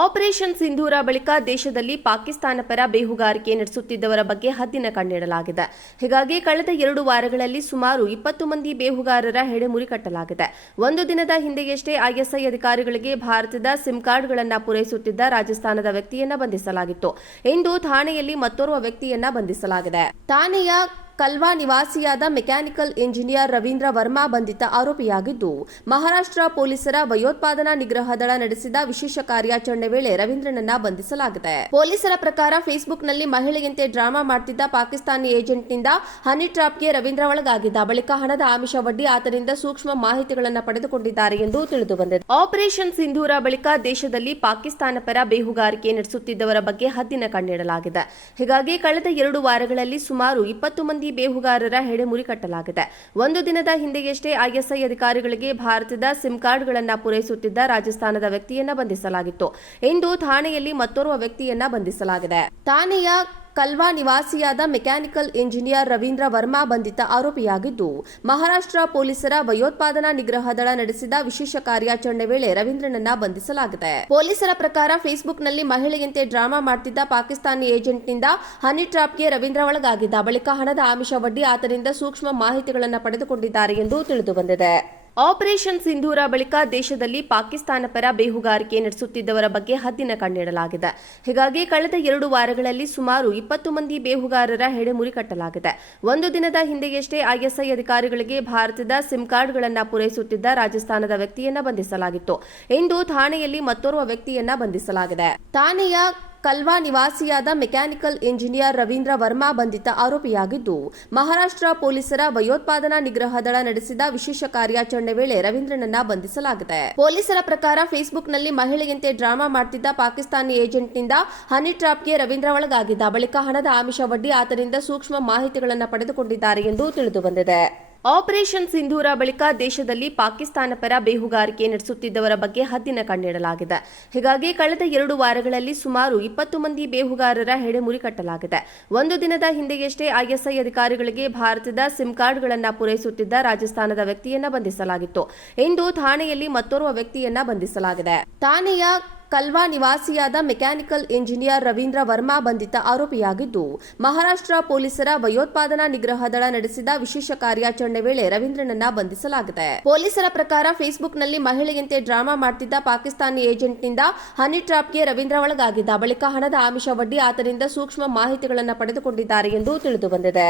Operation ಸಿಂಧೂರ ಬಳಿಕ ದೇಶದಲ್ಲಿ ಪಾಕಿಸ್ತಾನ ಪರ ಬೇಹುಗಾರಿಕೆ ನಡೆಸುತ್ತಿದ್ದವರ ಬಗ್ಗೆ ಹದ್ದಿನ ಕಣ್ಣಿಡಲಾಗಿದೆ. ಹೀಗಾಗಿ ಕಳೆದ ಎರಡು ವಾರಗಳಲ್ಲಿ ಸುಮಾರು ಇಪ್ಪತ್ತು ಮಂದಿ ಬೇಹುಗಾರರ ಹೆಡೆಮುರಿ ಕಟ್ಟಲಾಗಿದೆ. ಒಂದು ದಿನದ ಹಿಂದೆಯಷ್ಟೇ ಐಎಸ್ಐ ಅಧಿಕಾರಿಗಳಿಗೆ ಭಾರತದ ಸಿಮ್ ಕಾರ್ಡ್ಗಳನ್ನು ಪೂರೈಸುತ್ತಿದ್ದ ರಾಜಸ್ಥಾನದ ವ್ಯಕ್ತಿಯನ್ನ ಬಂಧಿಸಲಾಗಿತ್ತು. ಇಂದು ಠಾಣೆಯಲ್ಲಿ ಮತ್ತೋರ್ವ ವ್ಯಕ್ತಿಯನ್ನ ಬಂಧಿಸಲಾಗಿದೆ. ಥಾಣೆಯ ಕಲ್ವಾ ನಿವಾಸಿಯಾದ ಮೆಕ್ಯಾನಿಕಲ್ ಇಂಜಿನಿಯರ್ ರವೀಂದ್ರ ವರ್ಮಾ ಬಂಧಿತ ಆರೋಪಿಯಾಗಿದ್ದು, ಮಹಾರಾಷ್ಟ್ರ ಪೊಲೀಸರ ಭಯೋತ್ಪಾದನಾ ನಿಗ್ರಹ ದಳ ನಡೆಸಿದ ವಿಶೇಷ ಕಾರ್ಯಾಚರಣೆ ವೇಳೆ ರವೀಂದ್ರನನ್ನ ಬಂಧಿಸಲಾಗಿದೆ. ಪೊಲೀಸರ ಪ್ರಕಾರ ಫೇಸ್ಬುಕ್ನಲ್ಲಿ ಮಹಿಳೆಯಂತೆ ಡ್ರಾಮಾ ಮಾಡ್ತಿದ್ದ ಪಾಕಿಸ್ತಾನಿ ಏಜೆಂಟ್ನಿಂದ ಹನಿ ಟ್ರಾಪ್ಗೆ ರವೀಂದ್ರ ಒಳಗಾಗಿದ್ದ ಬಳಿಕ ಹಣದ ಆಮಿಷ ಒಡ್ಡಿ ಆತನಿಂದ ಸೂಕ್ಷ್ಮ ಮಾಹಿತಿಗಳನ್ನು ಪಡೆದುಕೊಂಡಿದ್ದಾರೆ ಎಂದು ತಿಳಿದು ಬಂದಿದೆ. ಆಪರೇಷನ್ ಸಿಂಧೂರ ಬಳಿಕ ದೇಶದಲ್ಲಿ ಪಾಕಿಸ್ತಾನ ಪರ ಬೇಹುಗಾರಿಕೆ ನಡೆಸುತ್ತಿದ್ದವರ ಬಗ್ಗೆ ಹದ್ದಿನ ಕಣ್ಣಿಡಲಾಗಿದೆ ಹೀಗಾಗಿ ಕಳೆದ ಎರಡು ವಾರಗಳಲ್ಲಿ ಸುಮಾರು ಇಪ್ಪತ್ತು ಮಂದಿ ಬೇಹುಗಾರರ ಹೆಡೆಮುರಿ ಕಟ್ಟಲಾಗಿದೆ. ಒಂದು ದಿನದ ಹಿಂದೆಯಷ್ಟೇ ಐಎಸ್ಐ ಅಧಿಕಾರಿಗಳಿಗೆ ಭಾರತದ ಸಿಮ್ ಕಾರ್ಡ್ಗಳನ್ನು ಪೂರೈಸುತ್ತಿದ್ದ ರಾಜಸ್ಥಾನದ ವ್ಯಕ್ತಿಯನ್ನ ಬಂಧಿಸಲಾಗಿತ್ತು. ಇಂದು ಠಾಣೆಯಲ್ಲಿ ಮತ್ತೋರ್ವ ವ್ಯಕ್ತಿಯನ್ನ ಬಂಧಿಸಲಾಗಿದೆ. ಥಾಣೆಯ ಕಲ್ವಾ ನಿವಾಸಿಯಾದ ಮೆಕ್ಯಾನಿಕಲ್ ಇಂಜಿನಿಯರ್ ರವೀಂದ್ರ ವರ್ಮಾ ಬಂಧಿತ ಆರೋಪಿಯಾಗಿದ್ದು, ಮಹಾರಾಷ್ಟ್ರ ಪೊಲೀಸರ ಭಯೋತ್ಪಾದನಾ ನಿಗ್ರಹ ದಳ ನಡೆಸಿದ ವಿಶೇಷ ಕಾರ್ಯಾಚರಣೆ ವೇಳೆ ರವೀಂದ್ರನನ್ನ ಬಂಧಿಸಲಾಗಿದೆ. ಪೊಲೀಸರ ಪ್ರಕಾರ ಫೇಸ್ಬುಕ್ನಲ್ಲಿ ಮಹಿಳೆಯಂತೆ ಡ್ರಾಮಾ ಮಾಡ್ತಿದ್ದ ಪಾಕಿಸ್ತಾನಿ ಏಜೆಂಟ್ನಿಂದ ಹನಿ ಟ್ರಾಪ್ಗೆ ರವೀಂದ್ರ ಒಳಗಾಗಿದ್ದ ಬಳಿಕ ಹಣದ ಆಮಿಷ ಒಡ್ಡಿ ಆತನಿಂದ ಸೂಕ್ಷ್ಮ ಮಾಹಿತಿಗಳನ್ನು ಪಡೆದುಕೊಂಡಿದ್ದಾರೆ ಎಂದು ತಿಳಿದು ಬಂದಿದೆ ಆಪರೇಷನ್ ಸಿಂಧೂರ ಬಳಿಕ ದೇಶದಲ್ಲಿ ಪಾಕಿಸ್ತಾನ ಪರ ಬೇಹುಗಾರಿಕೆ ನಡೆಸುತ್ತಿದ್ದವರ ಬಗ್ಗೆ ಹದ್ದಿನ ಕಣ್ಣಿಡಲಾಗಿದೆ ಹೀಗಾಗಿ ಕಳೆದ ಎರಡು ವಾರಗಳಲ್ಲಿ ಸುಮಾರು ಇಪ್ಪತ್ತು ಮಂದಿ ಬೇಹುಗಾರರ ಹೆಡೆಮುರಿ ಕಟ್ಟಲಾಗಿದೆ. ಒಂದು ದಿನದ ಹಿಂದೆಯಷ್ಟೇ ಐಎಸ್ಐ ಅಧಿಕಾರಿಗಳಿಗೆ ಭಾರತದ ಸಿಮ್ ಕಾರ್ಡ್ಗಳನ್ನು ಪೂರೈಸುತ್ತಿದ್ದ ರಾಜಸ್ಥಾನದ ವ್ಯಕ್ತಿಯನ್ನ ಬಂಧಿಸಲಾಗಿತ್ತು. ಇಂದು ಠಾಣೆಯಲ್ಲಿ ಮತ್ತೋರ್ವ ವ್ಯಕ್ತಿಯನ್ನ ಬಂಧಿಸಲಾಗಿದೆ. ಥಾಣೆಯ ಕಲ್ವಾ ನಿವಾಸಿಯಾದ ಮೆಕ್ಯಾನಿಕಲ್ ಇಂಜಿನಿಯರ್ ರವೀಂದ್ರ ವರ್ಮಾ ಬಂಧಿತ ಆರೋಪಿಯಾಗಿದ್ದು, ಮಹಾರಾಷ್ಟ್ರ ಪೊಲೀಸರ ಭಯೋತ್ಪಾದನಾ ನಿಗ್ರಹ ದಳ ನಡೆಸಿದ ವಿಶೇಷ ಕಾರ್ಯಾಚರಣೆ ವೇಳೆ ರವೀಂದ್ರನನ್ನ ಬಂಧಿಸಲಾಗಿದೆ. ಪೊಲೀಸರ ಪ್ರಕಾರ ಫೇಸ್ಬುಕ್ನಲ್ಲಿ ಮಹಿಳೆಯಂತೆ ಡ್ರಾಮಾ ಮಾಡ್ತಿದ್ದ ಪಾಕಿಸ್ತಾನಿ ಏಜೆಂಟ್ನಿಂದ ಹನಿ ಟ್ರಾಪ್ಗೆ ರವೀಂದ್ರ ಒಳಗಾಗಿದ್ದ ಬಳಿಕ ಹಣದ ಆಮಿಷ ಒಡ್ಡಿ, ಆತನಿಂದ ಸೂಕ್ಷ್ಮ ಮಾಹಿತಿಗಳನ್ನು ಪಡೆದುಕೊಂಡಿದ್ದಾರೆ ಎಂದು ತಿಳಿದು ಬಂದಿದೆ. ಆಪರೇಷನ್ ಸಿಂಧೂರ ಬಳಿಕ ದೇಶದಲ್ಲಿ ಪಾಕಿಸ್ತಾನ ಪರ ಬೇಹುಗಾರಿಕೆ ನಡೆಸುತ್ತಿದ್ದವರ ಬಗ್ಗೆ ಹದ್ದಿನ ಕಣ್ಣಿಡಲಾಗಿದೆ. ಹೀಗಾಗಿ ಕಳೆದ ಎರಡು ವಾರಗಳಲ್ಲಿ ಸುಮಾರು ಇಪ್ಪತ್ತು ಮಂದಿ ಬೇಹುಗಾರರ ಹೆಡೆಮುರಿ ಕಟ್ಟಲಾಗಿದೆ ಒಂದು ದಿನದ ಹಿಂದೆಯಷ್ಟೇ ಐಎಸ್ಐ ಅಧಿಕಾರಿಗಳಿಗೆ ಭಾರತದ ಸಿಮ್ ಕಾರ್ಡ್ಗಳನ್ನು ಪೂರೈಸುತ್ತಿದ್ದ ರಾಜಸ್ಥಾನದ ವ್ಯಕ್ತಿಯನ್ನ ಬಂಧಿಸಲಾಗಿತ್ತು. ಇಂದು ಠಾಣೆಯಲ್ಲಿ ಮತ್ತೋರ್ವ ವ್ಯಕ್ತಿಯನ್ನ ಬಂಧಿಸಲಾಗಿದೆ. ಥಾಣೆಯ ಕಲ್ವಾ ನಿವಾಸಿಯಾದ ಮೆಕ್ಯಾನಿಕಲ್ ಇಂಜಿನಿಯರ್ ರವೀಂದ್ರ ವರ್ಮಾ ಬಂಧಿತ ಆರೋಪಿಯಾಗಿದ್ದು, ಮಹಾರಾಷ್ಟ್ರ ಪೊಲೀಸರ ಭಯೋತ್ಪಾದನಾ ನಿಗ್ರಹ ದಳ ನಡೆಸಿದ ವಿಶೇಷ ಕಾರ್ಯಾಚರಣೆ ವೇಳೆ ರವೀಂದ್ರನನ್ನ ಬಂಧಿಸಲಾಗಿದೆ. ಪೊಲೀಸರ ಪ್ರಕಾರ ಫೇಸ್ಬುಕ್ನಲ್ಲಿ ಮಹಿಳೆಯಂತೆ ಡ್ರಾಮಾ ಮಾಡ್ತಿದ್ದ ಪಾಕಿಸ್ತಾನಿ ಏಜೆಂಟ್ನಿಂದ ಹನಿ ಟ್ರಾಪ್ಗೆ ರವೀಂದ್ರ ಒಳಗಾಗಿದ್ದ ಬಳಿಕ ಹಣದ ಆಮಿಷ ಒಡ್ಡಿ ಆತನಿಂದ ಸೂಕ್ಷ್ಮ ಮಾಹಿತಿಗಳನ್ನು ಪಡೆದುಕೊಂಡಿದ್ದಾರೆ ಎಂದು ತಿಳಿದು ಬಂದಿದೆ.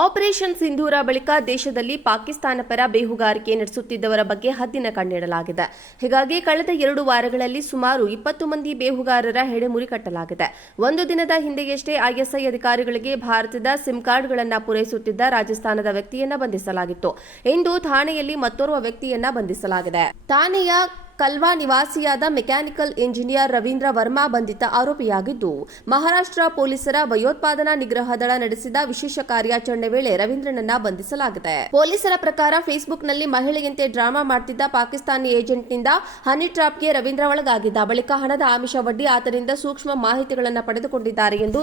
ಆಪರೇಷನ್ ಸಿಂಧೂರ ಬಳಿಕ ದೇಶದಲ್ಲಿ ಪಾಕಿಸ್ತಾನ ಪರ ಬೇಹುಗಾರಿಕೆ ನಡೆಸುತ್ತಿದ್ದವರ ಬಗ್ಗೆ ಹದ್ದಿನ ಕಣ್ಣಿಡಲಾಗಿದೆ. ಹೀಗಾಗಿ ಕಳೆದ ಎರಡು ವಾರಗಳಲ್ಲಿ ಸುಮಾರು ಇಪ್ಪತ್ತು ಮಂದಿ ಬೇಹುಗಾರರ ಹೆಡೆಮುರಿ ಕಟ್ಟಲಾಗಿದೆ. ಒಂದು ದಿನದ ಹಿಂದೆಯಷ್ಟೇ ಐಎಸ್ಐ ಅಧಿಕಾರಿಗಳಿಗೆ ಭಾರತದ ಸಿಮ್ ಕಾರ್ಡ್ಗಳನ್ನು ಪೂರೈಸುತ್ತಿದ್ದ ರಾಜಸ್ಥಾನದ ವ್ಯಕ್ತಿಯನ್ನ ಬಂಧಿಸಲಾಗಿತ್ತು. ಇಂದು ಠಾಣೆಯಲ್ಲಿ ಮತ್ತೋರ್ವ ವ್ಯಕ್ತಿಯನ್ನ ಬಂಧಿಸಲಾಗಿದೆ. ಥಾಣೆಯ ಕಲ್ವಾ ನಿವಾಸಿಯಾದ ಮೆಕ್ಯಾನಿಕಲ್ ಇಂಜಿನಿಯರ್ ರವೀಂದ್ರ ವರ್ಮಾ ಬಂಧಿತ ಆರೋಪಿಯಾಗಿದ್ದು, ಮಹಾರಾಷ್ಟ್ರ ಪೊಲೀಸರ ಭಯೋತ್ಪಾದನಾ ನಿಗ್ರಹ ದಳ ನಡೆಸಿದ ವಿಶೇಷ ಕಾರ್ಯಾಚರಣೆ ವೇಳೆ ರವೀಂದ್ರನನ್ನ ಬಂಧಿಸಲಾಗಿದೆ. ಪೊಲೀಸರ ಪ್ರಕಾರ ಫೇಸ್ಬುಕ್ನಲ್ಲಿ ಮಹಿಳೆಯಂತೆ ಡ್ರಾಮಾ ಮಾಡ್ತಿದ್ದ ಪಾಕಿಸ್ತಾನಿ ಏಜೆಂಟ್ನಿಂದ ಹನಿ ಟ್ರಾಪ್ಗೆ ರವೀಂದ್ರ ಒಳಗಾಗಿದ್ದ ಬಳಿಕ ಹಣದ ಆಮಿಷ ಒಡ್ಡಿ ಆತನಿಂದ ಸೂಕ್ಷ್ಮ ಮಾಹಿತಿಗಳನ್ನು ಪಡೆದುಕೊಂಡಿದ್ದಾರೆ ಎಂದು